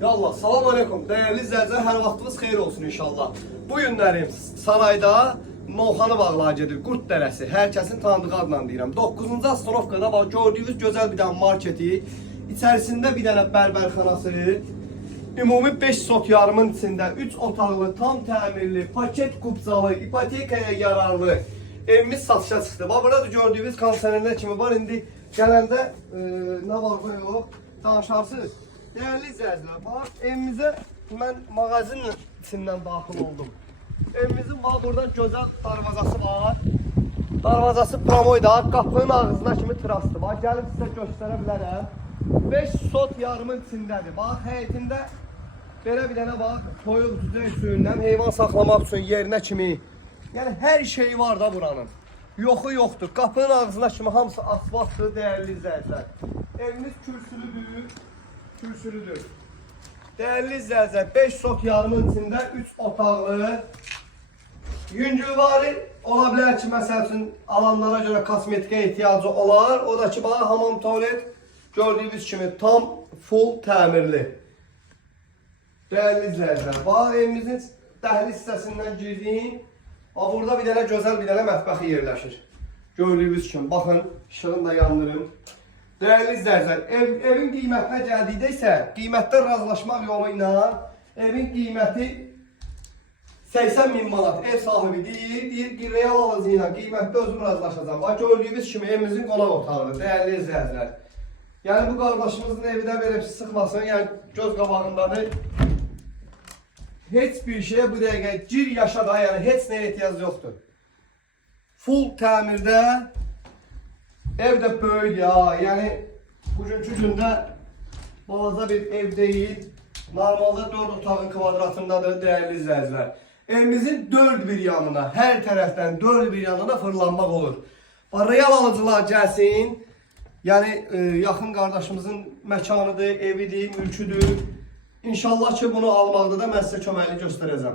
Yallah, salam aleyküm. Değerli izləyicilər, hər vaxtınız xeyir olsun inşallah. Bu günlərim sarayda Novxanı bağlığa gedir, Qurd Dərəsi. Hər kəsin tanıdığı adla deyirəm. 9-cu astanovkada var, gördüyünüz gözəl bir dənə marketi. İçərisində bir dənə bərbərxanası. Ümumi 5 sot yarımın içində 3 otaqlı, tam təmirli, paket qubzalı, ipotekaya yararlı evimiz satışa çıxdı. Bax, burada gördüyünüz konserlər kimi var. İndi gələndə nə var bu yox, danışarsınız. Değerli izləyicilər, bax, evimizə mən mağazinin içindən daxil oldum. Evimizin var, burada gözəl darvazası var. Darvazası promoyda, qapının ağzına kimi trastı var. Gəlib sizə göstərə bilərəm. 5 sot yarımın içindədir. Bax, həyətində belə bir dənə bax, toyuq düzək suyundan heyvan saxlamaq üçün yerinə kimi. Yəni, hər şeyi var da buranın. Yoxu yoxdur. Qapının ağzına kimi hamısı asfaltdır, değerli izləyicilər. Evimiz kürsülüdür. Değerli izləyicilər, 5 sot yarımın içində 3 otaqlı, yüngülvari ola bilər ki, məsəl üçün alanlara görə kosmetikə ehtiyacı olar. O da ki, bax, hamam tualet gördüyünüz kimi tam full təmirli. Değerli izləyicilər, bax, evimizin dəhliz hissəsindən girdim. Burada bir dənə gözəl bir dənə mətbəxi yerləşir. Gördüyünüz kimi, baxın, işığını da yandırım. Değerli izləyicilər, evin qiymətinə gəldikdə isə qiymətdə razılaşmaq yolu ilə evin qiyməti 80.000 manat. Ev sahibi deyir ki, real alıcı ilə qiymətdə özüm razılaşacağım. Bax, gördüyünüz kimi evimizin qonaq otağıdır, değerli izləyicilər. Yəni bu qardaşımızın evi də belə sıxmasın, yəni göz qabağındadır. Heç bir şeyə bu dəqiqə gir yaşa da, yəni heç nəyə ehtiyac yoxdur. Full təmirdə. Ev də böyük ya, yəni bugünkü gündə balaca bir ev deyil. Normalde 4 otağın kvadratındadır değerli izləyicilər. Evimizin 4 bir yanına, hər tərəfdən 4 bir yanına fırlanmaq olur. Real alıcılar gəlsin. Yəni yaxın qardaşımızın məkanıdır, evidir, mülküdür. İnşallah ki bunu almaqda da mən sizə köməkli göstərəcəm.